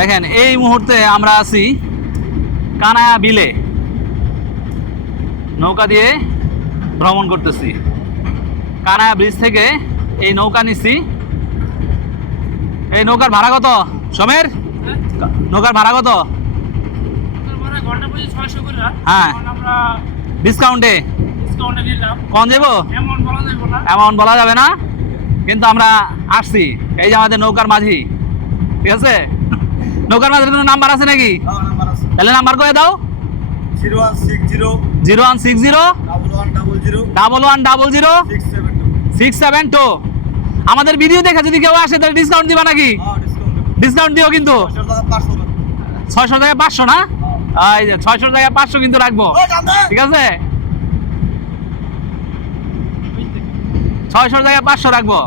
দেখেন এই মুহূর্তে আমরা আছি কানায়া বিলে, নৌকা দিয়ে ভ্রমণ করতেছি। কানায়া ব্রিজ থেকে এই নৌকা নিচ্ছি। এই নৌকার ভাড়া কত সমের? নৌকার ভাড়া কত? হ্যাঁ, ডিসকাউন্টে কম দেবো, এমন বলা যাবে না, কিন্তু আমরা আসছি। এই যে আমাদের নৌকার মাঝি, ঠিক আছে? নৌকার মাঝির কোনো নাম্বার আছে নাকি? তাহলে নাম্বার করে দাও। 0160 আমাদের ভিডিও দেখে যদি কেউ আসে তাহলে ডিসকাউন্ট দিবা নাকি? ডিসকাউন্ট দিও কিন্তু 600 টাকা 500 না? এই যে 600 টাকা 500 কিন্তু রাখবো, ঠিক আছে? 600 টাকা 500 রাখবো।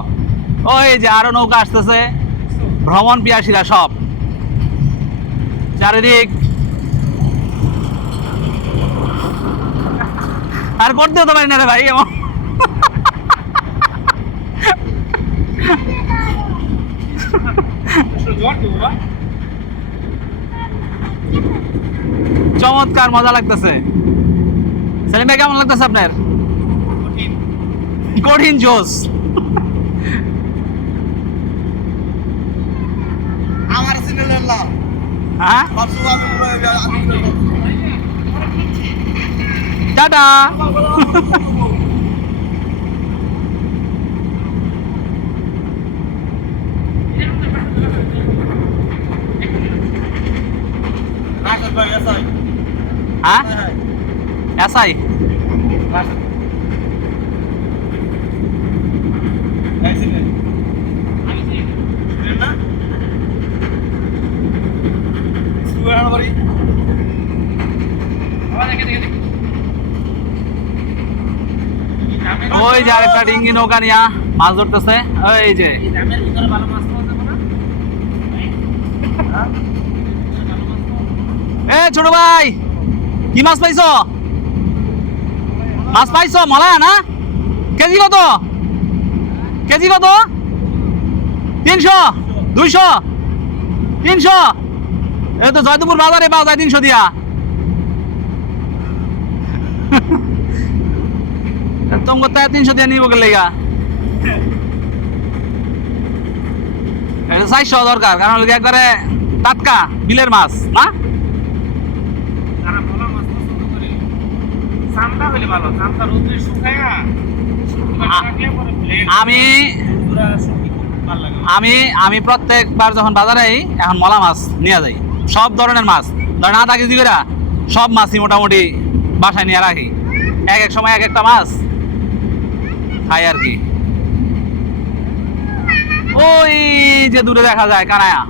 ওই যে আরো নৌকা আসতেছে, ভ্রমণ পিয়াসীরা সব চারিদিক। আর করতে হতে পারি না রে ভাই এমন। চমৎকার, মজা লাগতেছে। সেলিম ভাই কেমন লাগতেছে আপনার? কঠিন জোস। আমার সিনেলের লাভ হ্যাঁ, আমি টাটা। হ্যাঁ, এসআই ওই যে আরেকটা ডিঙ্গি নৌকা নিয়া মাছ ধরতেছে। ওই যে এ ছোট ভাই, কি মাছ পাইছো? মাছ পাইছো? মলায়া না? কেজি কত? কেজি কত? 300, 200, 300। এই তো জয়দেবপুর বাজারে পাওয়া যায় 300 দিয়া। তোমার 300 দিয়ে নিব গেলে 400 দরকার, কারণ একবারে টাটকা বিলের মাছ না। আমি আমি আমি প্রত্যেকবার যখন বাজারে এখন মলা মাছ নিয়ে যাই, সব ধরনের মাছ, ধরেন আধা কেজি করে সব মাছই মোটামুটি বাসায় নিয়ে রাখি। এক এক সময় এক একটা মাছ খাই আর কি। ওই যে দূরে দেখা যায় কানায়া।